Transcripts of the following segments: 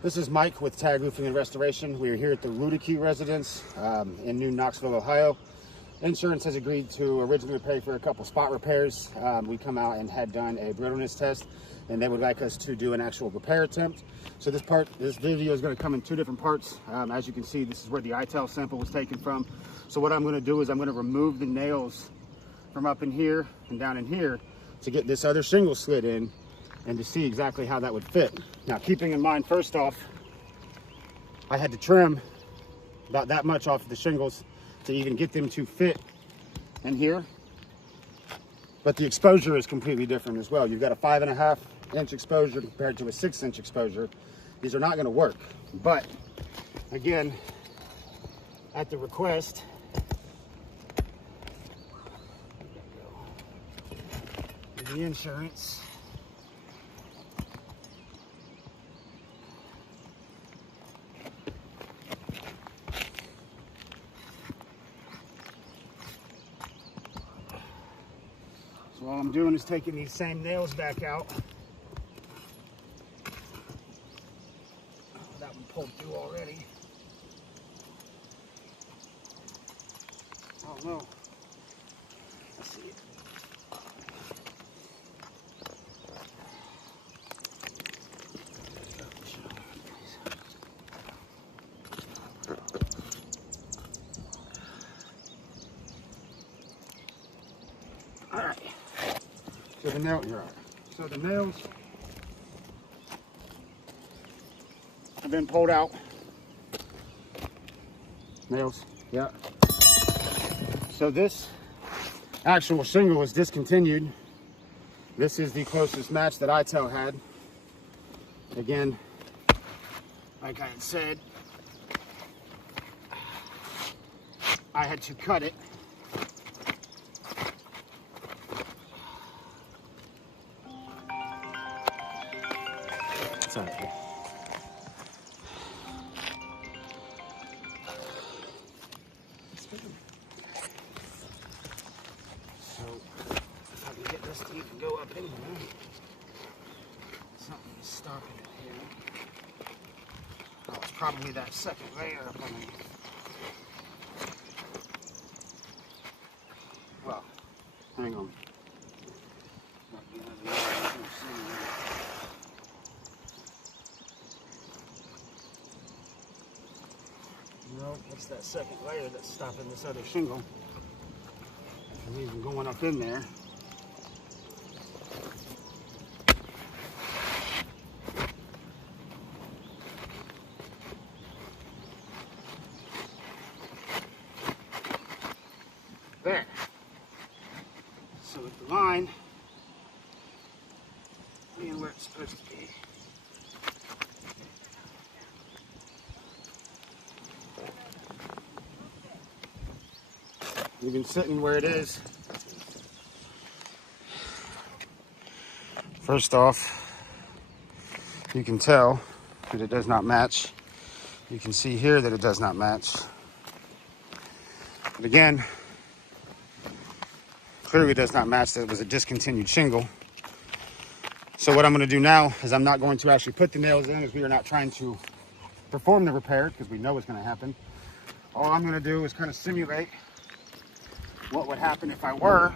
This is Mike with Tag Roofing and Restoration. We are here at the Luedeke residence in New Knoxville, Ohio. Insurance has agreed to originally pay for a couple spot repairs. We come out and had done a brittleness test, and they would like us to do an actual repair attempt. So this video is going to come in two different parts. As you can see, this is where the ITEL sample was taken from. So what I'm going to do is I'm going to remove the nails from up in here and down in here to get this other shingle slid in and to see exactly how that would fit. Now, keeping in mind, first off, I had to trim about that much off of the shingles to even get them to fit in here. But the exposure is completely different as well. You've got a 5.5 inch exposure compared to a 6 inch exposure. These are not going to work. But again, at the request of the insurance, so all I'm doing is taking these same nails back out. That one pulled through already. Oh no. I see it. All right. So the nails have been pulled out. Nails, yeah. So this actual shingle is discontinued. This is the closest match that ITEL had. Again, like I had said, I had to cut it. Sorry. So, if I can get this to even go up in here, something is stopping it here. Oh, it's probably that second layer up on it. Well, hang on. No, it's that second layer that's stopping this other shingle from even going up in there. There. So with the line being where it's supposed to be. Even sitting where it is. First off, you can tell that it does not match. You can see here that it does not match. But again, clearly does not match. That it was a discontinued shingle. So what I'm going to do now is I'm not going to actually put the nails in, as we are not trying to perform the repair because we know what's going to happen. All I'm going to do is kind of simulate what would happen if I were,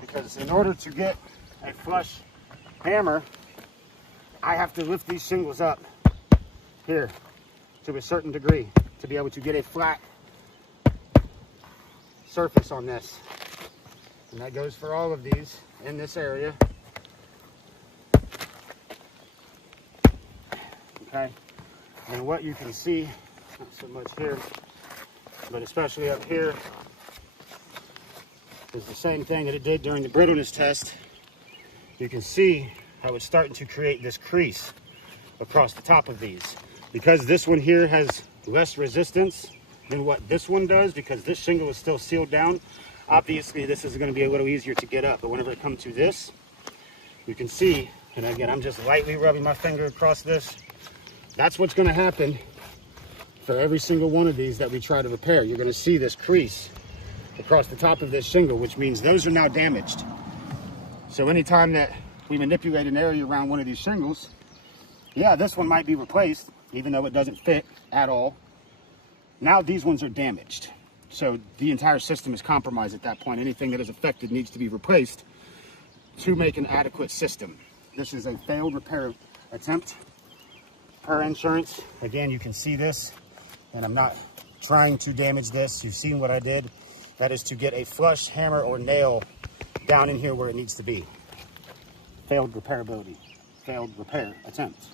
because in order to get a flush hammer, I have to lift these shingles up here to a certain degree to be able to get a flat surface on this. And that goes for all of these in this area. Okay, and what you can see, not so much here, but especially up here, is the same thing that it did during the brittleness test. You can see how it's starting to create this crease across the top of these. Because this one here has less resistance than what this one does, because this shingle is still sealed down, obviously this is going to be a little easier to get up. But whenever it comes to this, you can see, and again, I'm just lightly rubbing my finger across this. That's what's going to happen for every single one of these that we try to repair. You're going to see this crease across the top of this shingle, which means those are now damaged. So anytime that we manipulate an area around one of these shingles, yeah, this one might be replaced, even though it doesn't fit at all. Now these ones are damaged. So the entire system is compromised at that point. Anything that is affected needs to be replaced to make an adequate system. This is a failed repair attempt per insurance. Again, you can see this, and I'm not trying to damage this. You've seen what I did. That is to get a flush hammer or nail down in here where it needs to be. Failed repairability, failed repair attempt.